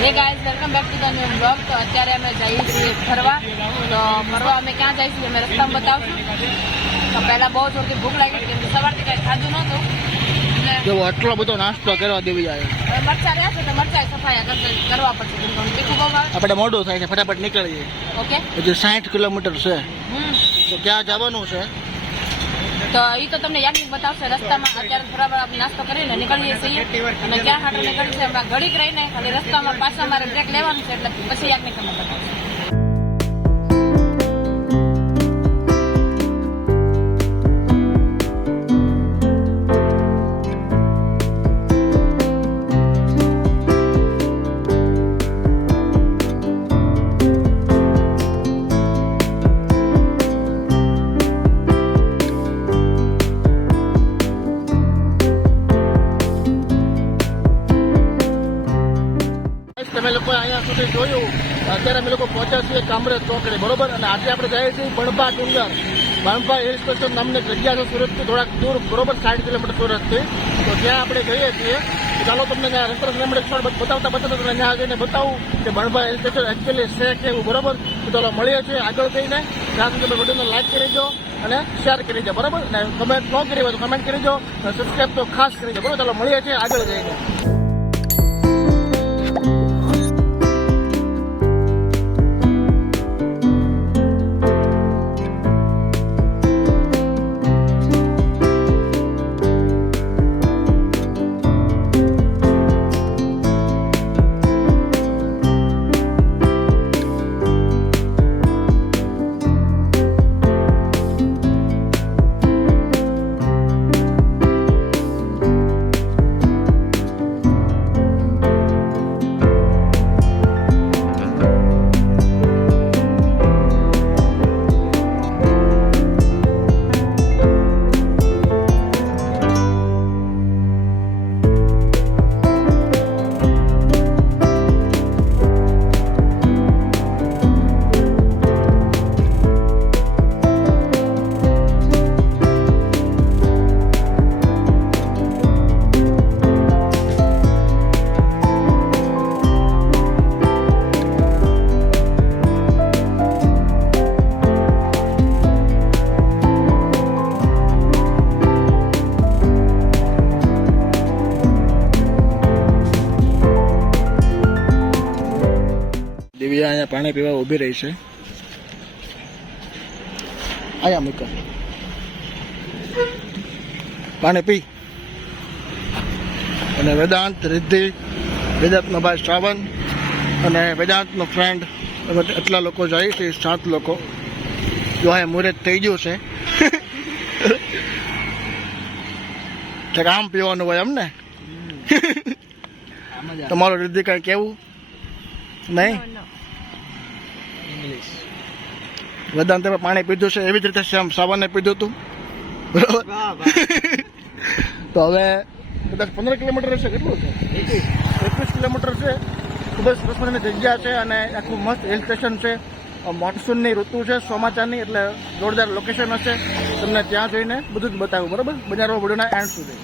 Hey guys, welcome back to the new blog. તો અત્યારે અમે જઈએ છીએ ફરવા. તો ફરવા અમે ક્યાં જઈએ છીએ અમે રસ્તામાં બતાવશું. તો પહેલાં બહુ જોરથી ભૂખ લાગી હતી, કેમ સવારથી કાંઈ ખાધું નહોતું. જો આટલો બધો નાસ્તો કરવા દેવી જાય. હવે મરચાં રહ્યા છે તો મરચાં સફાયા કરવા પડશે. તીખું બહુ ભાવે. આપણે મોડું થાય છે, ફટાફટ નીકળીએ. ઓકે, હજુ 60 કિલોમીટર છે. તો ક્યાં જવાનું છે તો એ તો તમને યાદ બતાવશે રસ્તામાં. અત્યારે થોડા નાસ્તો કરીને નીકળીએ છીએ અને ક્યાં હાટે નીકળીએ છીએ હમણાં ઘડીક રહીને ખાલી રસ્તામાં પાછા મારે બ્રેક લેવાનું છે, એટલે પછી યાદ તમને બતાવશે. તમે લોકો અહીંયા સુધી જોયું. અત્યારે અમે લોકો પહોંચ્યા છીએ કામરેજ ચોકડી, બરોબર. અને આજે આપણે જઈએ છીએ બણભા ડુંગર. બણભા હિલ સ્ટેશન નામની જગ્યા છે સુરતથી થોડાક દૂર, બરોબર, 60 કિલોમીટર સુરતથી. તો ત્યાં આપણે જઈએ છીએ. ચાલો તમને ત્યાં રંતરસ બતાવતા તમને ત્યાં જઈને બતાવું કે બણભા હિલ સ્ટેશન એકચ્યુઅલી છે કેવું, બરોબર. તો ચાલો મળીએ છીએ આગળ જઈને. ત્યાં સુધી તમે વિડીયોને લાઈક કરી દો અને શેર કરી દો, બરોબર. અને કમેન્ટ ન કરી હોય તો કમેન્ટ કરી દો, સબસ્ક્રાઈબ તો ખાસ કરી દો, બરોબર. ચાલો મળીએ છીએ આગળ જઈને. દિવ્યા અહીંયા પાણી પીવા ઊભી રહી છે. આયા મૂકો, પાણી પી. અને વેદાંત, રિદ્ધિ, વેદાંતનો ભાઈ શ્રાવણ અને વેદાંતનો ફ્રેન્ડ, એટલા લોકો જાય છે, 7 લોકો. જો અહીંયા મુહૂર્ત થઈ ગયું છે. આમ પીવાનું હોય એમ ને. તમારું રિદ્ધિ કઈ કેવું નહીં? વેદાંતે પાણી પીધું છે એવી જ રીતે સાવને પીધું હતું, બરોબર. તો હવે કદાચ 15 કિલોમીટર હશે, કેટલું છે, 21 કિલોમીટર છે. ખૂબ જ સરસ મજાની જગ્યા છે અને આખું મસ્ત હિલ સ્ટેશન છે. મોન્સૂનની ઋતુ છે, ચોમાસાની, એટલે જોરદાર લોકેશન હશે. તમને ત્યાં જઈને બધું જ બતાવું, બરોબર. બજારો વિડીયોના એન્ડ સુધી.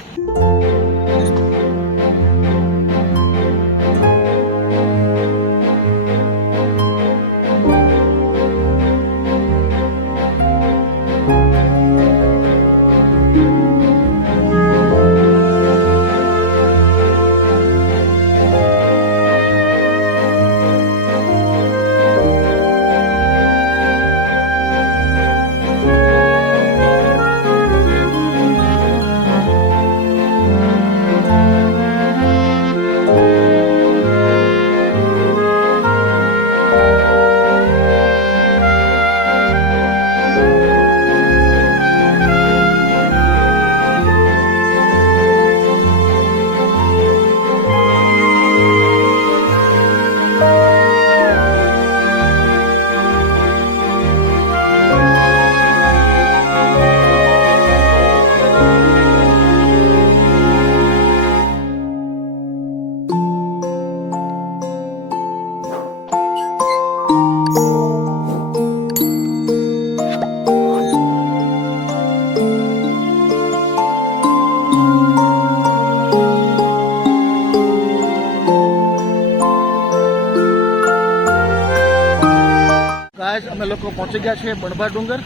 ગાઈસ અમે લોકો પહોંચી ગયા છીએ બણભા ડુંગર.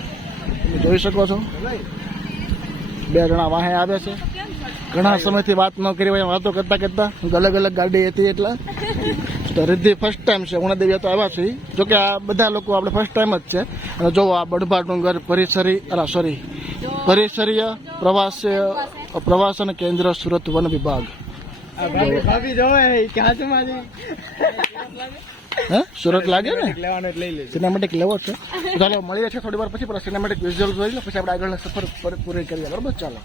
તમે જોઈ શકો છો 2 જણા વાહે આવ્યા છે. ઘણા સમયથી વાત ન કરી હોય, વાતો કરતા કરતા અલગ અલગ ગાડી હતી એટલે તો રિદ્ધિ ફર્સ્ટ ટાઈમ છે. ઉણાદેવી તો આવ્યા છે, જોકે આ બધા લોકો આપણે ફર્સ્ટ ટાઈમ જ છે. અને જો આ બણભા ડુંગર પરિસરીય પ્રવાસન કેન્દ્ર સુરત વન વિભાગ. સુરત લાગે ને સિનેમેટિક લેવો છે. ચાલો મળીએ છીએ થોડી વાર પછી સિનેમેટિક વિઝ્યુઅલ જોઈ લો, પછી આપણે આગળના સફર પૂરી કરીએ. બરાબર, ચાલો.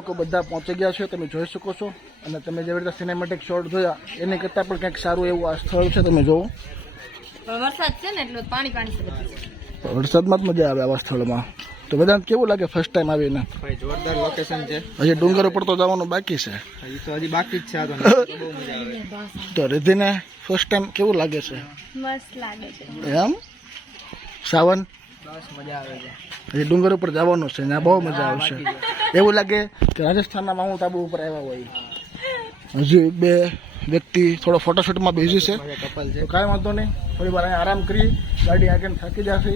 લોકો બધા પહોંચી ગયા છે, તમે જોઈ શકો છો. અને તમે જેવી રીતે સિનેમેટિક શોટ જોયા એની કરતાં પણ કંઈક સારું એવું આ સ્થળ છે. તમે જોવો, વરસાદ છે ને એટલે પાણી છે બધું. વરસાદમાં જ મજા આવે આવા સ્થળમાં. તો વેદાંત કેવું લાગે ફર્સ્ટ ટાઈમ આવીને? ભાઈ જોરદાર લોકેશન છે. હજી ડુંગર ઉપર તો જવાનું બાકી છે. હજી બાકી જ છે. આ તો બહુ મજા આવે. તો રિદ્ધિને ફર્સ્ટ ટાઈમ કેવું લાગે છે? મસ્ત લાગે છે. એમ? સાવન બસ મજા આવે છે. હજી ડુંગર ઉપર જવાનું છે, ત્યાં બહુ મજા આવશે. એવું લાગે કે રાજસ્થાનના માઉન્ટ આબુ ઉપર આવ્યા હોય. હજી 2 વ્યક્તિ થોડો ફોટોશૂટમાં બિઝી છે. કપલ છે. તો કાંઈ વાંધો નહીં, થોડી વાર અહીંયા આરામ કરી, ગાડી આગળ થાકી જશે.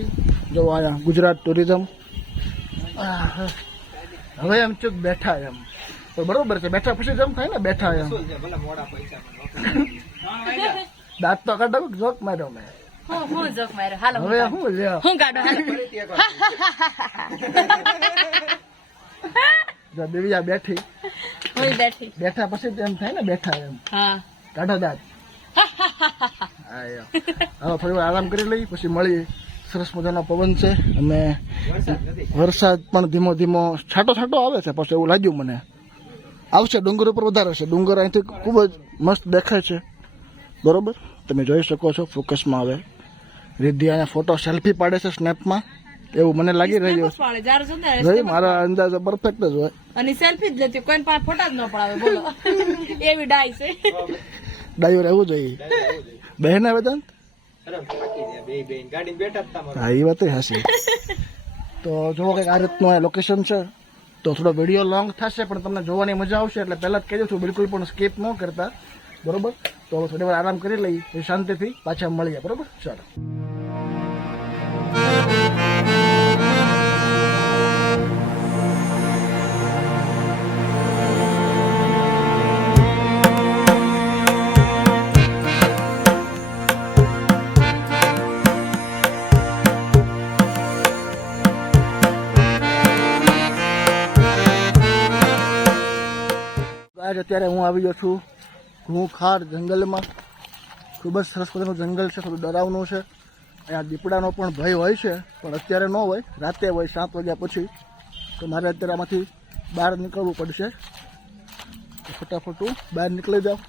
જો અહીંયા ગુજરાત ટુરિઝમ. હવે એમ ચૂક બેઠા એમ તો બરોબર છે. બેઠા પછી જેમ થાય ને, બેઠા એમ ભલે મોડા પૈસા દાંત તો કાઢો, જોક માર્યો મેં. હું જોક માર્યો. હાલો હવે શું લ્યો, હું કાઢો હાલો. જો દિવ્યા બેઠી, હું બેઠી. બેઠા પછી જ એમ થાય ને, બેઠા એમ. હા, કાઢો દાંત. હા, હવે થોડી વાર આરામ કરી લઈ, પછી મળીએ. સરસ મજાનો પવન છે અને વરસાદ પણ ધીમો ધીમો છાંટો છાંટો આવે છે. પછી એવું લાગ્યું મને આવશે. ડુંગર ઉપર વધારે છે. ડુંગર અહીંથી ખૂબ જ મસ્ત દેખાય છે. બરોબર, તમે જોઈ શકો છો. ફોકસમાં આવે. રિદ્ધિ અહીંયા ફોટો સેલ્ફી પાડે છે સ્નેપમાં, એવું મને લાગી રહ્યું છે. મારા અંદાજે પરફેક્ટ જ હોય. અને સેલ્ફી જ લેતી, કોઈ પાસે ફોટા જ ન પડાવે. બોલો, એવી ડાય છે. ડાયો રહેવું જોઈએ. બહેન વેદાંત, હા એ વાત હાસી. તો જોવો કંઈક આ રીતનું આ લોકેશન છે. તો થોડો વિડીયો લોંગ થશે પણ તમને જોવાની મજા આવશે, એટલે પહેલા જ કહી દઉં છું બિલકુલ પણ સ્કીપ ન કરતા. બરોબર, તો થોડી વાર આરામ કરી લઈએ, પછી શાંતિથી પાછા મળીએ. બરોબર, ચાલો. અત્યારે હું આવી ગયો છું ઘૂંખાર જંગલમાં. ખૂબ જ સરસ મજાનું જંગલ છે. થોડું ડરાવનું છે. અહીંયા દીપડાનો પણ ભય હોય છે, પણ અત્યારે ન હોય, રાતે હોય 7 વાગ્યા પછી. તો મારે અત્યારે આમાંથી બહાર નીકળવું પડશે. તો ફટાફટ બહાર નીકળી જાઉં.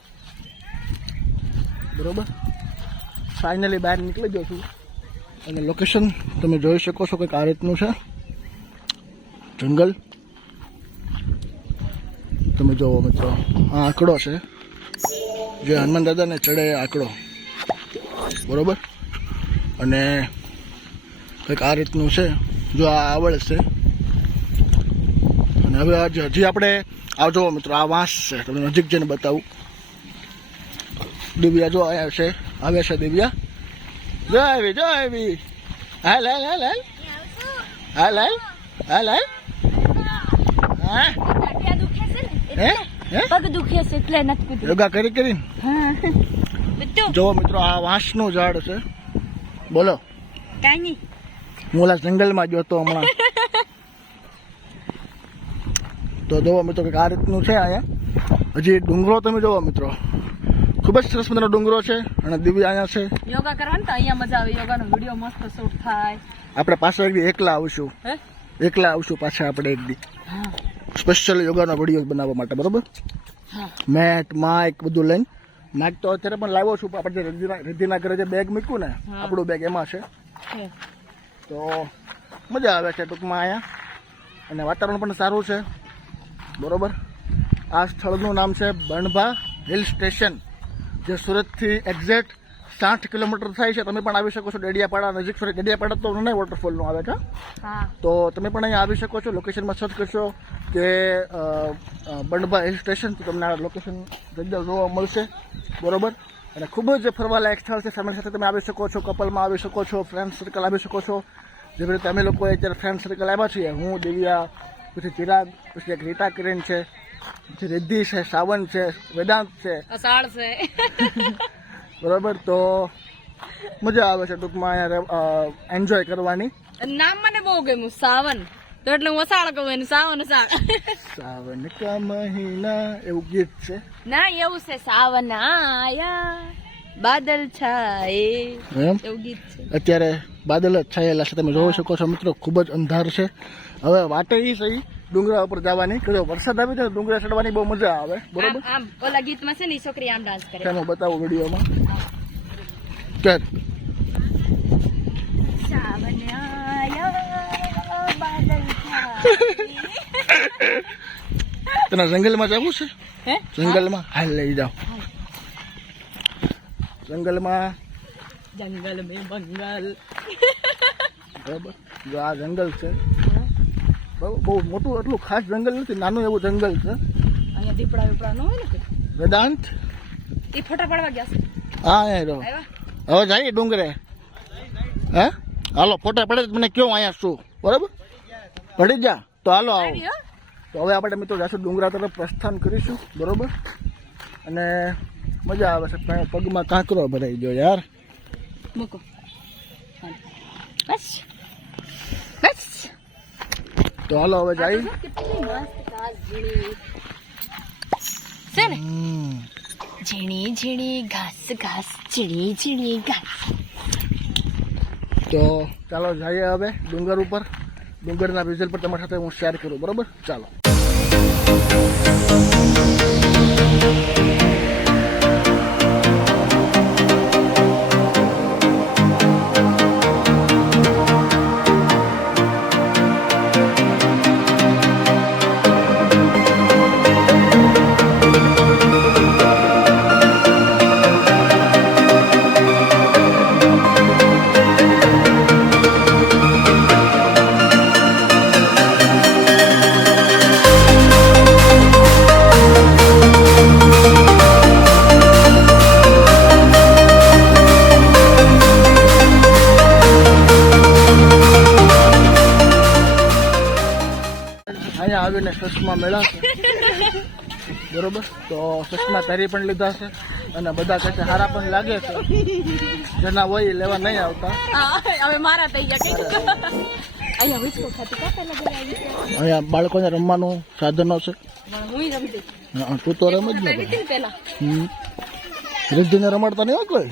બરોબર, ફાઇનલી બહાર નીકળી જાઉં છું. અને લોકેશન તમે જોઈ શકો છો કંઈક આ રીતનું છે. જંગલ તમે જોવો મિત્રો, આ આંકડો છે જે હનુમાન દાદાને ચડે આંકડો. બરોબર, અને કંઈક આ રીતનું છે. જો આ આવડ છે. અને હવે હજી આપણે આ જોવો મિત્રો, આ વાંસ છે. તમને નજીક જઈને બતાવું. દિવ્યા જો અહીંયા છે, આવે છે દિવ્યા. જો આવી. હાલ હાલ હાલ હાલ હાલ હાલ હાલ હાલ. હા, પગ દુખે છે એટલે નથી કૂદતી. યોગા કરી જો મિત્રો, આ વાંસનું ઝાડ છે. બોલો, કાંઈ હું ઓલા જંગલમાં ગયો હતો હમણાં. તો જોવો મિત્રો કે આ રીતનું છે અહીંયા. હજી ડુંગરો તમે જોવો મિત્રો, ખૂબ જ સરસ મજાનો ડુંગરો છે અને દિવ્ય અહીંયા છે. યોગા કરવાનું તો અહીંયા મજા આવે, યોગાનો વિડીયો મસ્ત શૂટ થાય. આપણે પાછા એક દી એકલા આવશું, એકલા આવશું પાછા આપણે એક દી સ્પેશિયલ યોગાનો વિડીયો બનાવવા માટે, બરોબર? મેટ માઇક બધું લઈને. માઇક તો અત્યારે પણ લાવ્યો છું, આપણે જે રિદ્ધિના ઘરે જે બેગ મૂક્યું ને આપણું બેગ એમાં છે. તો મજા આવે છે ટૂંકમાં અહીંયા, અને વાતાવરણ પણ સારું છે, બરોબર? આ સ્થળનું નામ છે બણભા હિલ સ્ટેશન, જે સુરતથી એક્ઝેક્ટ 60 કિલોમીટર થાય છે. તમે પણ આવી શકો છો. ડેડિયાપાડા નજીક, સોરી ડેડિયાપાડા તો નહીં, વોટરફોલનું આવે છે. તો તમે પણ અહીંયા આવી શકો છો. લોકેશનમાં સર્ચ કરશો કે બણભા હિલ સ્ટેશન, તો તમને આ લોકેશન જગ્યા જોવા મળશે, બરોબર? અને ખૂબ જ ફરવાલાયક સ્થળ છે. ફેમિલી સાથે તમે આવી શકો છો, કપલમાં આવી શકો છો, ફ્રેન્ડ સર્કલ આવી શકો છો. જેવી રીતે અમે લોકો અત્યારે ફ્રેન્ડ સર્કલ આવ્યા છીએ, હું, દિવ્યા, પછી ચિરાગ, પછી એક રીટા કિરણ છે, પછી રિદ્ધિ છે, સાવન છે, વેદાંત છે, અષાઢ છે. બરોબર? તો મજા આવે છે ટૂંકમાં અહીંયા એન્જોય કરવાની. નામ મને બહુ ગમ્યું, સાવન, તો એટલે હું અષાઢ કહું એને, સાવન અષાઢ. સાવન કા મહિના એવું ગીત છે. ના એવું છે, સાવન આયા બાદલ છાયે, એમ એવું ગીત છે. અત્યારે બાદલ જ છાયેલા છે, તમે જોઈ શકો છો મિત્રો. ખૂબ જ અંધાર છે. હવે વાટે એ સહી ડુંગરા ઉપર જવાની, કે જો વરસાદ આવે છે ને ડુંગરા ચડવાની બહુ મજા આવે, બરોબર? આમ ઓલા ગીતમાં છે ને, ઈ છોકરી આમ ડાન્સ કરે. હું બતાવું વિડીયોમાં. કે સાવન આયા બાદલ છાયે. તને જંગલમાં જવું છે? હે? જંગલમાં હાલ લઈ જાઓ. જંગલમાં જંગલ મે બંગલ. બરાબર? જો આ જંગલ છે, બહુ મોટું, એટલું ખાસ જંગલ નથી, નાનું એવું જંગલ છે. અહીંયા દીપડા વિપડા ન હોય ને? વેદાંત એ ફોટા પાડવા ગયા છે. હા અહીંયા રહો. હવે જઈએ ડુંગરે. હે હાલો, ફોટા પડે મને કયો અહીંયા શું, બરાબર? પડી જા તો હાલો આવો. તો હવે આપણે મિત્રો જાશું ડુંગરા તરફ પ્રસ્થાન કરીશું, બરોબર? અને મજા આવે છે. પગમાં કાંકરો ભરાઈ ગયો યાર. મૂકો બસ બસ. તો હાલો હવે જઈએ. કેટલી મસ્ત ઘાસ ઝીણી છે ને, ઝીણી ઝીણી ઘાસ, ઘાસ ઝીણી ઝીણી ઘાસ. તો ચાલો જઈએ હવે ડુંગર ઉપર. ડુંગરના વિઝલ પર તમારી સાથે હું શેર કરું, બરોબર? ચાલો. અહીંયા આવીને ચશ્મા મળ્યા છે, બરોબર? તો ચશ્મા તારી પણ લીધા છે, અને બધા કહે છે હારા પણ લાગે છે. જેના હોય એ લેવા નહીં આવતા. હવે મારા થઈ ગયા કઈ. અહીંયા વિસ્કો ખાતી કાકા લગાવી. અહીંયા બાળકોને રમવાનું સાધનો છે. હું રમતી. હા, તું તો રમ જ ને પેલા રિદ્ધિને રમાડતા નહીં હો કોઈ.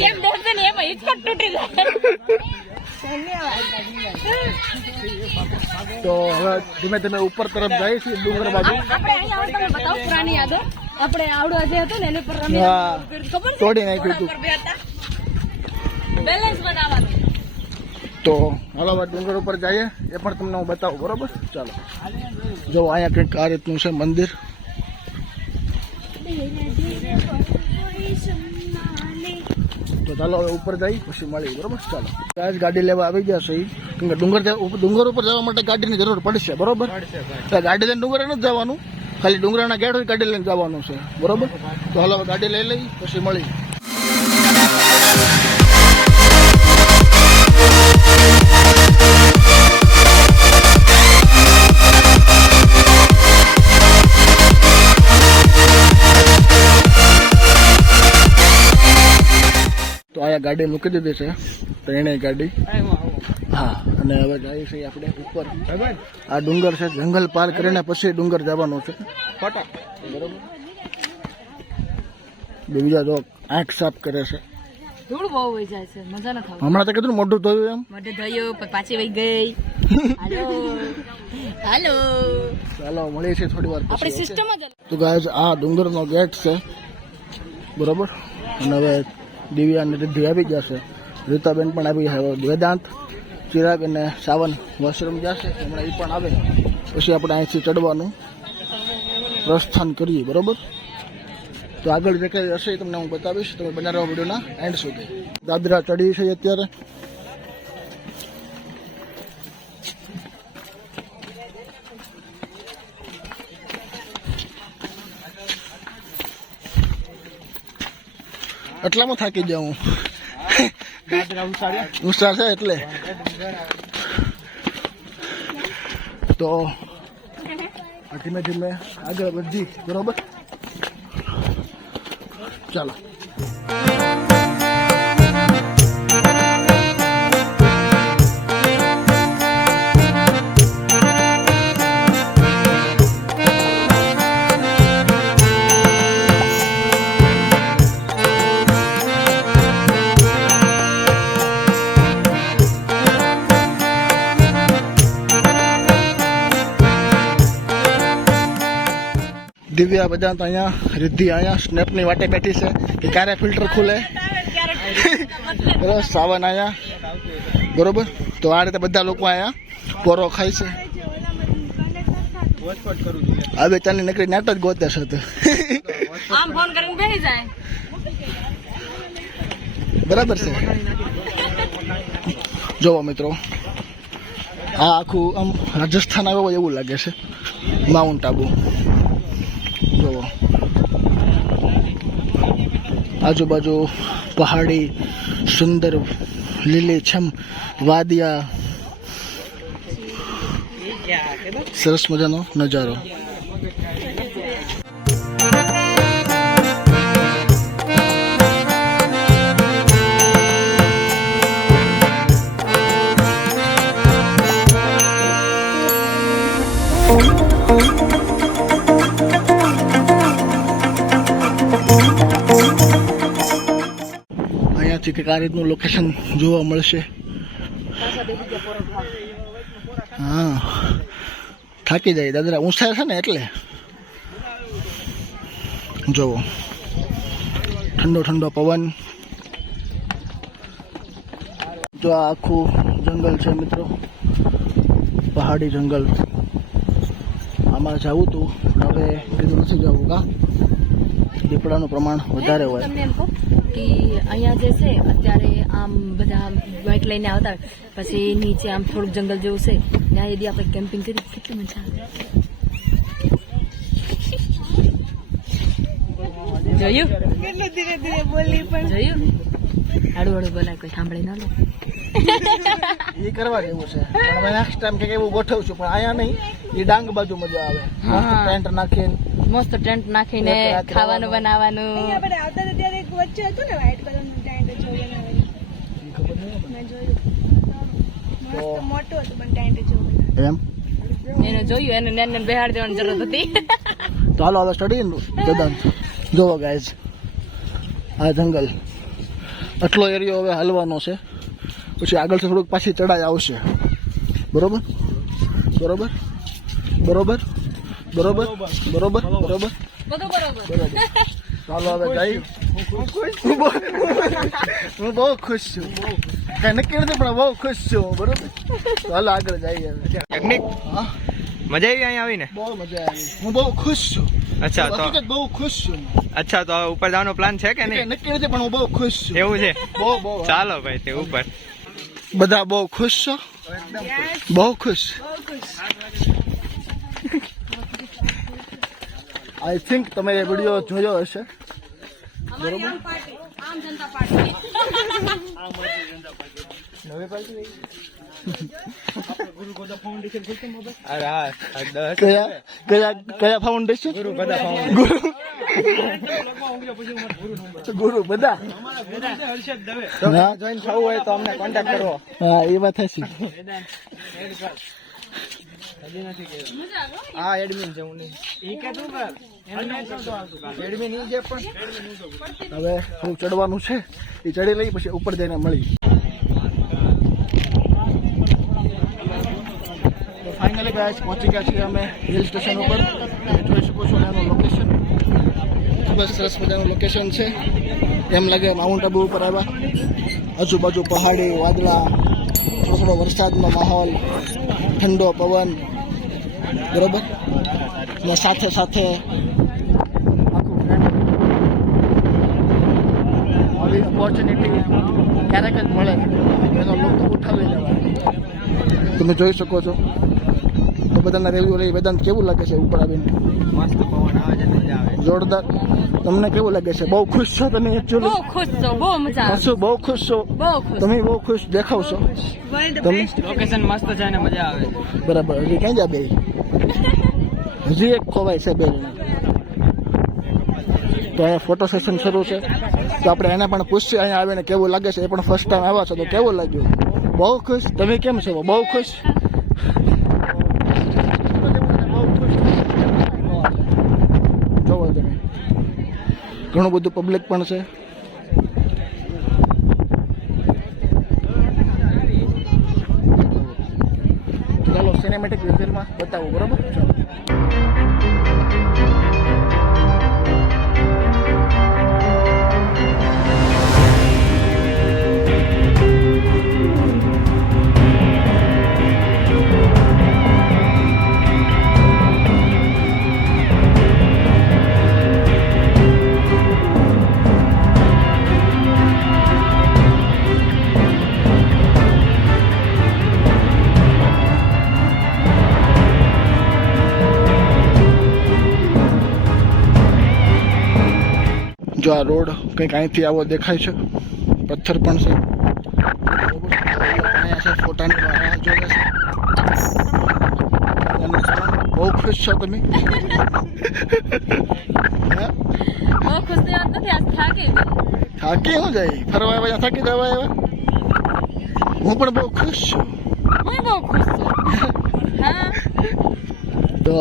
જેમ બેસે ને એમાં હિચકો તૂટી જાય. તો હવે ધીમે ધીમે ઉપર તરફ જાય છે ડુંગર બાજુ. આપણે અહીંયા આવો, તમે બતાવો પુરાણી યાદો. આપણે આવડો જે હતો ને એને પર રમી હા, ખબર છે? તોડી નાખ્યું હતું. બેલેન્સ બનાવવાનું. તો હાલો હવે ડુંગર ઉપર જઈએ, એ પણ તમને હું બતાવું, બરોબર? ચાલો. જો અહીંયા કંઈક આ રીતનું છે મંદિર. તો ચાલો હવે ઉપર જઈ પછી મળી, બરોબર? ચાલો. આજ ગાડી લેવા આવી ગયા છે, કેમ કે ડુંગર ઉપર જવા માટે ગાડીની જરૂર પડશે, બરોબર? એટલે ગાડી લઈને ડુંગર નથી જવાનું, ખાલી ડુંગરના ગેટ હોય ગાડી લઈને જવાનું છે, બરોબર? તો હાલો હવે ગાડી લઈ લઈ પછી મળી. અહીંયા ગાડી મૂકી દીધી છે ત્રણેય ગાડી. હા, અને હવે જઈએ છીએ આપણે ઉપર. આ ડુંગર છે, જંગલ પાર કરીને પછી ડુંગર જવાનું છે. બરોબર. બીજા જો આંખ સાફ કરે છે. ધૂળ બહુ વહી જાય છે, મજા ન થાય. હમણાં તો કીધું મોઢું ધોયું એમ. મોઢું ધોયું પણ પાછી વહી ગઈ. હાલો હાલો, ચાલો મળીએ છીએ થોડી વાર આપણી પછી. સિસ્ટમ જ તો ગાઈઝ આ ડુંગરનો ગેટ છે, બરોબર. અને હવે દિવ્યા અને રિદ્ધિ આવી જશે, રીતાબેન પણ આવી જાય, વેદાંત, ચિરાગ અને સાવન વોશરૂમ જશે, હમણાં એ પણ આવે. પછી આપણે અહીંથી ચડવાનું પ્રસ્થાન કરીએ, બરોબર. તો આગળ જે કંઈ હશે એ તમને હું બતાવીશ, તમે બના રહો વિડીયોના એન્ડ સુધી. દાદરા ચડી છે અત્યારે. એટલામાં થાકી જાઉં, ઉષા છે એટલે. તો ધીમે ધીમે આગળ વધી, બરોબર. ચાલો. દિવ્યા બધા તો અહીંયા, રિદ્ધિ અહીંયા સ્નેપની વાટે બેઠી છે કે ક્યારે ફિલ્ટર ખુલે. બરાબર, સાવન અહીંયા, બરોબર. તો આ રીતે બધા લોકો અહીંયા પોરો ખાય છે. હવે ચાલી નકરી નાટ જ ગોતે છે. તો આમ ફોન કરીને બેસી જાય. બરાબર છે. જોવો મિત્રો, આ આખું આમ રાજસ્થાન આવ્યો હોય એવું લાગે છે, માઉન્ટ આબુ. જોવો આજુબાજુ પહાડી, સુંદર લીલીછમ વાદિયા, સરસ મજાનો નજારો. અહીંયાથી કંઈક આ રીતનું લોકેશન જોવા મળશે. હા, થાકી જાય દાદરા, ઊંચા છે ને એટલે. જોવો ઠંડો ઠંડો પવન. જો આ આખું જંગલ છે મિત્રો, પહાડી જંગલ. આમાં જવું હતું, હવે કીધું નથી જવું. કા દીપડાનું પ્રમાણ વધારે હોય. તમને એમ કહું કે અહીંયા જે છે અત્યારે આમ બધા બાઇક લઈને આવતા હોય, પછી નીચે આમ થોડુંક જંગલ જેવું છે, ત્યાં યદી આપણે કેમ્પિંગ કરી કેટલી મજા આવે. જોયું કેટલું ધીરે ધીરે બોલી પણ જોયું, હાડું હાડું બોલાય, કોઈ સાંભળી ન લે. એ કરવા જેવું છે, પણ હવે નેક્સ્ટ ટાઈમ કંઈક એવું ગોઠવું છું. પણ અહીંયા નહીં, એ ડાંગ બાજુ મજા આવે. ટેન્ટ નાખીને મસ્ત ટેન્ટ નાખીને ખાવાનું બનાવવાનું. વચ્ચે હતું ને વ્હાઈટ કલરનું ટેન્ટ જો બનાવેલું, મેં જોયું. મસ્ત મોટું હતું પણ ટેન્ટ જો એમ. એને જોયું, એને નેન નેન બેહાડી દેવાની જરૂર હતી. તો હાલો હવે સ્ટડી જદાન. જોવો ગાઈઝ, આ જંગલ, આટલો એરિયો હવે હાલવાનો છે. પછી આગળથી થોડુંક પાછી ચડાઈ આવશે. બરોબર બરોબર બરોબર બરોબર બરોબર બરોબર બધું બરોબર. બરોબર. ચાલો હવે જઈ. હું બહુ ખુશ છું, કઈ નક્કી નથી પણ બહુ ખુશ છું. બરોબર, ચાલો આગળ જઈએ. ટેકનિક હા, મજા આવી અહીંયા આવીને? બહુ મજા આવી, હું બહુ ખુશ છું. અચ્છા, તો હકીકત બહુ ખુશ છું. અચ્છા, તો હવે ઉપર જવાનો પ્લાન છે કે કઈ નહીં? નક્કી નથી પણ હું બહુ ખુશ છું. એવું છે? બહુ બહુ. ચાલો ભાઈ, તે ઉપર. બધા બહુ ખુશ છો? બહુ ખુશ. આઈ થિંક તમે એ વિડીયો જોયો હશે. અમારી આમ પાર્ટી, આમ જનતા પાર્ટી. અરે હા, કયા કયા કયા ફાઉન્ડેશન? ગુરુ ગુરુ બધા જોઈન થવું હોય તો અમને કોન્ટેક્ટ કરવો. હા એ વાત હશે. હા એડમિન છે હું નહીં. એડમિન ઈ જે પણ હવે થોડું ચડવાનું છે એ ચડી લઈ પછી ઉપર જઈને મળી. તો ફાઇનલી ગાઈસ પહોંચી ગયા છીએ અમે હિલ સ્ટેશન ઉપર. જોઈ શકો છો એનું લોકેશન ખૂબ જ સરસ મજાનું લોકેશન છે. એમ લાગે માઉન્ટ આબુ ઉપર આવ્યા. આજુબાજુ પહાડી વાદળા, થોડો થોડો વરસાદનો માહોલ, ઠંડો પવન, બરોબર. ને સાથે સાથે આવી ઓપોર્ચ્યુનિટી ક્યારેક જ મળે એનો લોકો ઉઠાવી લેવાય. તમે જોઈ શકો છો તો બધાના રેવ્યુ લઈ વેદાંત કેવું લાગે છે ઉપર આવીને? મસ્ત પવન આવે છે, મજા આવે. જોરદાર. તમને કેવું લાગે છે? બહુ ખુશ છો તમે? એકચ્યુઅલી બહુ ખુશ છો, બહુ મજા આવે. હશો, બહુ ખુશ છો. બહુ ખુશ. તમે બહુ ખુશ દેખાવ છો. તમે લોકેશન મસ્ત છે અને મજા આવે. બરાબર. હજી ક્યાં જા બે? હજી એક ખોવાય છે બે જણા. તો અહીંયા ફોટો સેશન શરૂ છે તો આપણે એને પણ પૂછીએ અહીંયા આવીને કેવું લાગે છે. એ પણ ફર્સ્ટ ટાઈમ આવ્યા છે તો કેવું લાગ્યું? બહુ ખુશ. તમે કેમ છો? બહુ ખુશ. જોવો તમે ઘણું બધું પબ્લિક પણ છે. ચાલો સિનેમેટિક વિઝ્યુઅલમાં બતાવું, બરોબર? ચાલો. જો આ રોડ કંઈક અહીંથી આવો દેખાય છે. પથ્થર પણ છે. અહીંયા છે ફોટાની રાહ જોવે છે. બહુ ખુશ છો તમે? હે? બહુ ખુશની વાત નથી, આજ થાકી ગઈ. થાકી હું જાય? ફરવા આવ્યા થાકી જવા આવ્યા? હું પણ બહુ ખુશ છું. હું બહુ ખુશ છું. હા. તો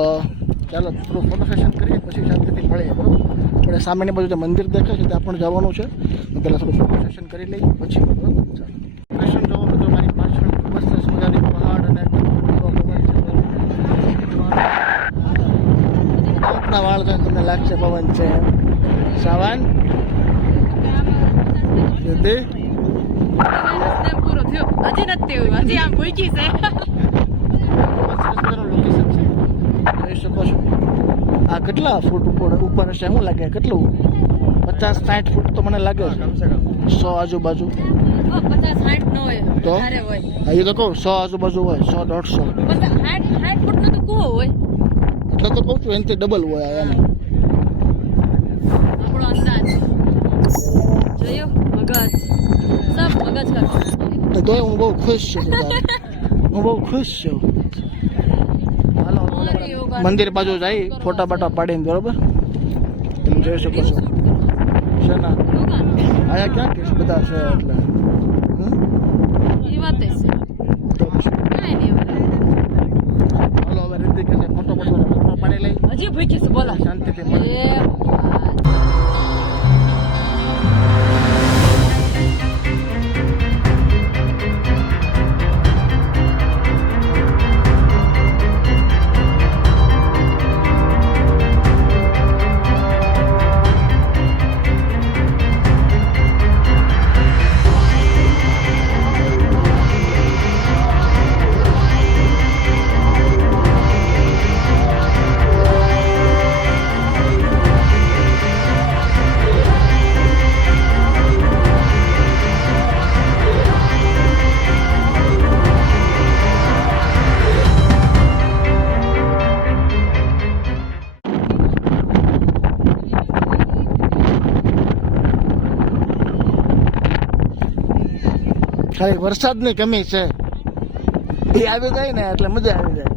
ચાલો થોડું ફોટો સેશન કરીએ પછી શાંતિથી મળીએ, બરોબર? આપણે સામેની બાજુ જે મંદિર દેખાય છે ત્યાં પણ જવાનું છે. પહેલાં થોડું ફોટો સેશન કરી લઈએ પછી, બરોબર? ચાલો. લોકેશન જોવો મિત્રો, મારી પાછળ ખૂબ જ સરસ મજાની પહાડ અને આપણા વાળ જોઈને તમને લાગશે પવન છે. સાવન દીદી પૂરો થયો. હજી નથી થયું, હજી આમ ભૂકી છે. જોઈ શકો છો. આ કેટલા ફૂટ ઉપર હશે? શું લાગે કેટલું? 50-60 ફૂટ તો મને લાગે છે. 100 આજુબાજુ 50-60 નો હોય, તો વધારે હોય. હા, એ તો કહું 100 આજુબાજુ હોય. 100-150 60 ફૂટ નો તો કૂવો હોય. એટલે તો કહું છું એનાથી ડબલ હોય આ એમ. આપણો અંદાજ જોયો. મગજ સબ મગજ કરતો. તો તોય હું બહુ ખુશ છું. હું બહુ ખુશ છું. હાલો મંદિર બાજુ જાય ફોટા બાટા પાડીને, બરોબર? તમે જોઈ શકો છો. છે ના અહીંયા ક્યાં કેસ બધા છે એટલે એ વાત છે. તો પછી કાંઈ નહીં હવે. હાલો હવે રીતિ કે ફોટો પાડી લઈ હજી ભૂકી છે, બોલો. શાંતિથી મળી. એ ખાલી વરસાદની કમી છે. એ આવી જાય ને એટલે મજા આવી જાય.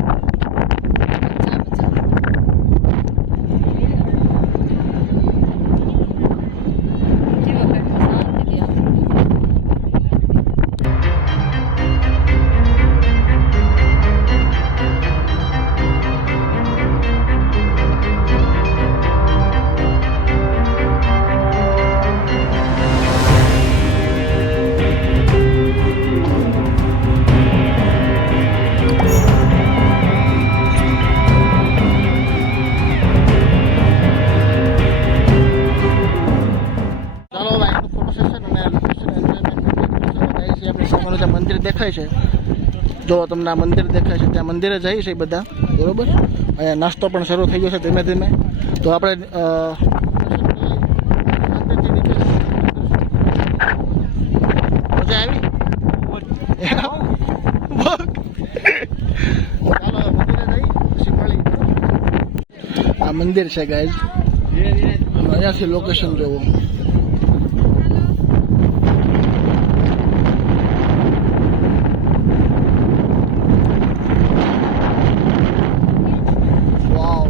દેખાય છે, જો તમને આ મંદિર દેખાય છે, ત્યાં મંદિરે જાય છે બધા, બરોબર. અહીંયા નાસ્તો પણ શરૂ થઈ ગયો છે ધીમે ધીમે. તો આપણે મજા આવી? ચાલો મંદિરે જઈ પછી મળી. આ મંદિર છે ગાઈઝ, અહીંયાથી લોકેશન જોવો. વાવ,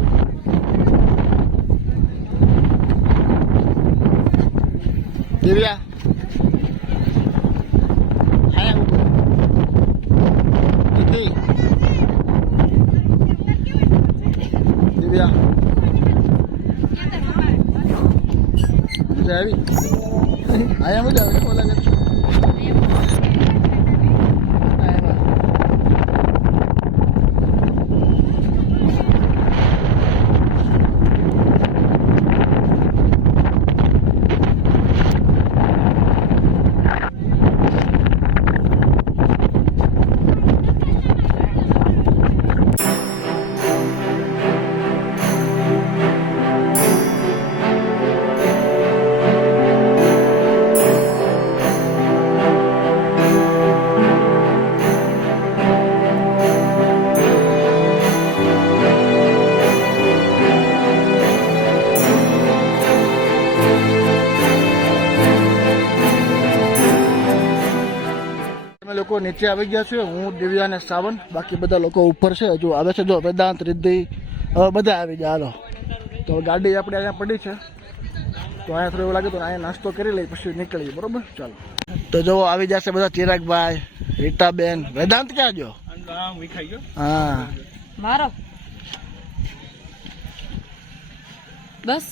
દિવ્યા દિવ્યા મજા આવી? અહીંયા મજા આવે ઓલા કરશું. લોકો નીચે આવી ગયા છે, હું દિવ્યા અને સાવન, બાકી બધા લોકો ઉપર છે, હજુ આવે છે. જો વેદાંત, રિદ્ધિ, બધા આવી ગયા. હાલો, તો ગાડી આપણે અહીંયા પડી છે, તો અહીંયા થોડું એવું લાગે તો અહીંયા નાસ્તો કરી લઈ પછી નીકળીએ, બરોબર. ચાલો, તો જો આવી જશે બધા, ચિરાગભાઈ, રીટાબેન. વેદાંત ક્યાં ગયો? હા મારો બસ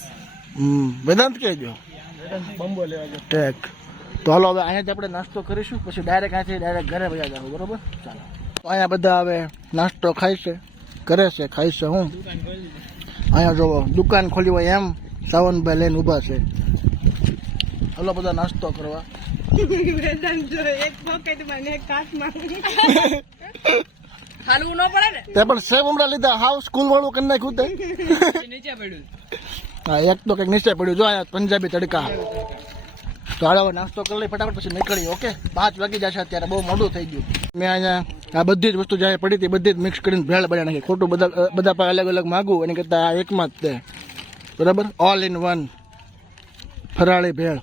વેદાંત ક્યાં ગયો? બંબો લેવા ગયો. ટેક. તો હાલો હવે અહીંયા જ આપણે નાસ્તો કરીશું, પછી ડાયરેક્ટ અહીંથી ડાયરેક્ટ ઘરે વયા જવું, બરોબર. ચાલો, અહીંયા બધા હવે નાસ્તો ખાય છે, કરે છે, ખાય છે. હું અહીંયા જોવો દુકાન ખોલી હોય એમ સાવનભાઈ લઈને ઊભા છે. હાલો બધા નાસ્તો કરવા. હાલવું ન પડે ને, તે પણ સેવ હમણાં લીધા, હાવ સ્કૂલ વાળું કરી નાખ્યું તે. નીચે પડ્યું. હા, એક તો કંઈક નીચે પડ્યું. જો અહીંયા પંજાબી તડકા. તો હાલ હવે નાસ્તો કરી લઈ ફટાફટ, પછી નીકળી. ઓકે, 5 વાગી જશે, અત્યારે બહુ મોડું થઈ ગયું. મેં અહીંયા આ બધી જ વસ્તુ જ્યાં પડી હતી બધી જ મિક્સ કરીને ભેળ બનાવી નાખી. ખોટું બધા પાસે અલગ અલગ માગું એની કરતાં આ એકમાં જ તે, બરાબર. ઓલ ઇન વન ફરાળી ભેળ,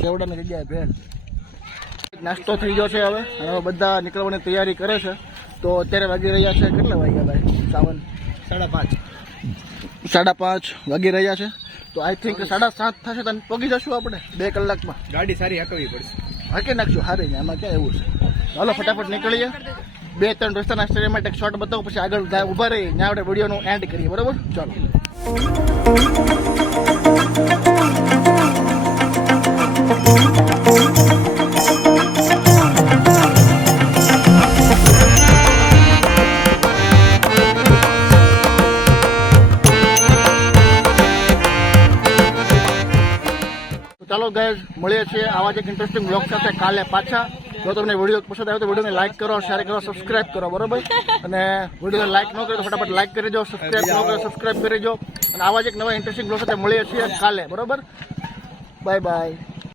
સેવડાની જગ્યાએ ભેળ. નાસ્તો થઈ ગયો છે હવે, અને હવે બધા નીકળવાની તૈયારી કરે છે. તો અત્યારે વાગી રહ્યા છે, કેટલા વાગ્યા ભાઈ સાવન? 5:30 વાગી રહ્યા છે. તો આઈ થિંક 7:30 થશે તો પગી જશું આપણે 2 કલાકમાં. ગાડી સારી હાંકવી પડશે. હાંકી નાખશું હારી ને, એમાં ક્યાં એવું છે. ચાલો ફટાફટ નીકળીએ. 2-3 રસ્તાના સ્ટેડિયમ માટે એક શોર્ટ બતાવું, પછી આગળ ઊભા રહી ત્યાં આપણે વિડીયોનું એન્ડ કરીએ, બરાબર. ચાલો. ચાલો ગાઈઝ, મળીએ છીએ આવા જ એક ઇન્ટરેસ્ટિંગ બ્લોગ સાથે કાલે પાછા. જો તમને વિડીયો પસંદ આવ્યો તો વિડીયોને લાઈક કરો, શેર કરો, સબસ્ક્રાઇબ કરો, બરોબર. અને વિડીયોને લાઈક ન કરો તો ફટાફટ લાઈક કરી દો, સબસ્ક્રાઇબ ન કરો સબસ્ક્રાઇબ કરી દો. અને આવા જ એક નવા ઇન્ટરેસ્ટિંગ બ્લોગ સાથે મળીએ છીએ કાલે, બરોબર. Bye bye.